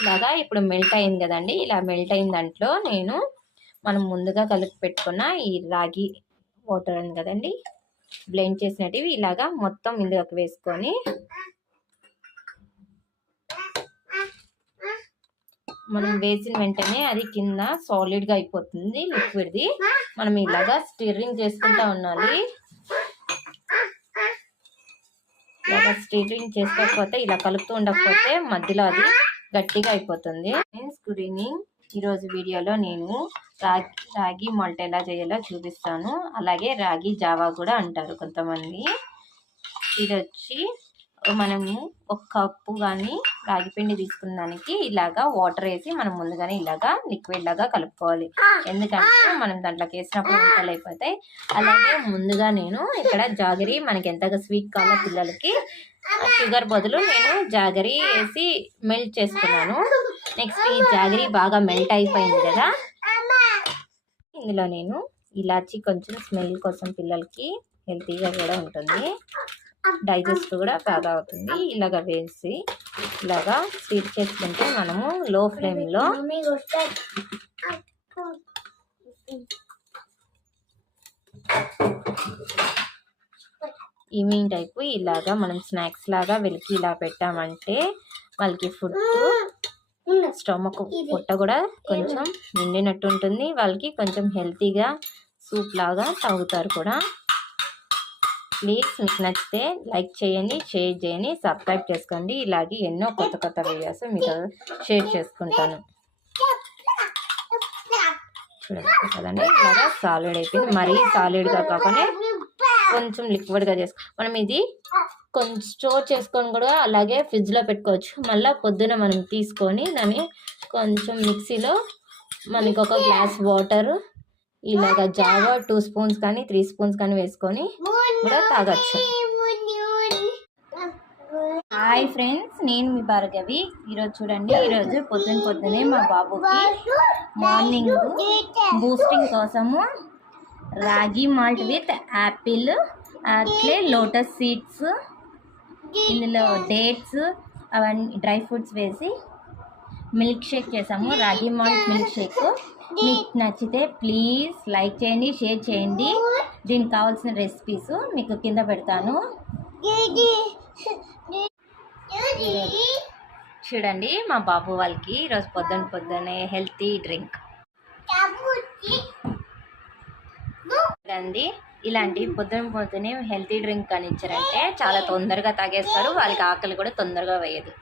ఇలాగా ఇప్పుడు మెల్ట్ అయింది కదండి. ఇలా మెల్ట్ అయిన దాంట్లో నేను మనం ముందుగా కలిపి పెట్టుకున్న ఈ రాగి వాటర్ ఉంది కదండి, బ్లెండ్ చేసినటివి ఇలాగా మొత్తం ఇందులోకి వేసుకొని మనం వేసిన వెంటనే అది కింద సాలిడ్గా అయిపోతుంది లిక్విడ్ది. మనం ఇలాగా స్టిర్రింగ్ చేసుకుంటా ఉండాలి. ఇలాగా స్టిర్రింగ్ చేసుకోకపోతే, ఇలా కలుపుతూ ఉండకపోతే మధ్యలో అది గట్టిగా అయిపోతుంది. Good evening. ఈరోజు వీడియోలో నేను రాగి మాల్ట్ ఎలా చేయాలో చూపిస్తాను. అలాగే రాగి జావా కూడా అంటారు కొంతమంది. ఇది వచ్చి మనము ఒక కప్పు కానీ రాగి పిండి తీసుకున్న దానికి ఇలాగా వాటర్ వేసి మనం ముందుగానే ఇలాగా లిక్విడ్ లాగా కలుపుకోవాలి. ఎందుకంటే మనం దాంట్లోకి వేసినప్పుడు వంటలు అయిపోతాయి. అలాగే ముందుగా నేను ఇక్కడ జాగరి, మనకి ఎంతగా స్వీట్ కావాలో పిల్లలకి, షుగర్ బదులు నేను జాగరి వేసి మెల్ట్ చేసుకున్నాను. నెక్స్ట్ ఈ జాగరి బాగా మెల్ట్ అయిపోయింది కదా, ఇందులో నేను ఇలాచి కొంచెం స్మెల్ కోసం పిల్లలకి హెల్తీగా కూడా ఉంటుంది, డైజెస్ట్ కూడా బాగా అవుతుంది. ఇలాగ వేసి ఇలాగా స్వీట్ చేసుకుంటే మనము లో ఫ్లేమ్లో ఈవినింగ్ టైపు ఇలాగా మనం స్నాక్స్ లాగా వీళ్ళకి ఇలా పెట్టామంటే వాళ్ళకి ఫుడ్ స్టమక్ పొట్ట కూడా కొంచెం నిండినట్టు ఉంటుంది. వాళ్ళకి కొంచెం హెల్తీగా సూప్ లాగా తాగుతారు కూడా. ప్లీజ్ మీకు నచ్చితే లైక్ చేయండి, షేర్ చేయండి, సబ్స్క్రైబ్ చేసుకోండి. ఇలాగే ఎన్నో కొత్త కొత్త వీడియోస్ మీకు షేర్ చేసుకుంటాను. చూడండి కదండి, ఇలాగా సాలిడ్ అయిపోయింది. మరీ సాలిడ్గా కాకుండా కొంచెం లిక్విడ్గా మనం ఇది కొంచెం స్టోర్ చేసుకొని కూడా అలాగే ఫ్రిడ్జ్లో పెట్టుకోవచ్చు. మళ్ళీ పొద్దున మనం తీసుకొని దాన్ని కొంచెం మిక్సీలో మనకి ఒక గ్లాస్ వాటర్ ఇలాగ జావా 2 స్పూన్స్ కానీ 3 స్పూన్స్ కానీ వేసుకొని కూడా తాగొచ్చు. హాయ్ ఫ్రెండ్స్, నేను మీ భార్గవి. ఈరోజు చూడండి, ఈరోజు పొద్దునే మా బాబుకి మార్నింగ్ బూస్టింగ్ కోసము రాగి మాల్ట్ విత్ యాపిల్, అట్లే లోటస్ సీడ్స్, ఇందులో డేట్స్ అవన్నీ డ్రై ఫ్రూట్స్ వేసి మిల్క్ షేక్ చేసాము. రాగి మాల్ట్ మిల్క్ షేక్. మీకు నచ్చితే ప్లీజ్ లైక్ చేయండి, షేర్ చేయండి. దీనికి కావాల్సిన రెసిపీస్ మీకు కింద పెడతాను. చూడండి, మా బాబు వాళ్ళకి ఈరోజు పొద్దునే హెల్తీ డ్రింక్ చూడండి. ఇలాంటి పొద్దునే హెల్తీ డ్రింక్ అని ఇచ్చారంటే చాలా తొందరగా తాగేస్తారు. వాళ్ళకి ఆకలి కూడా తొందరగా వేయదు.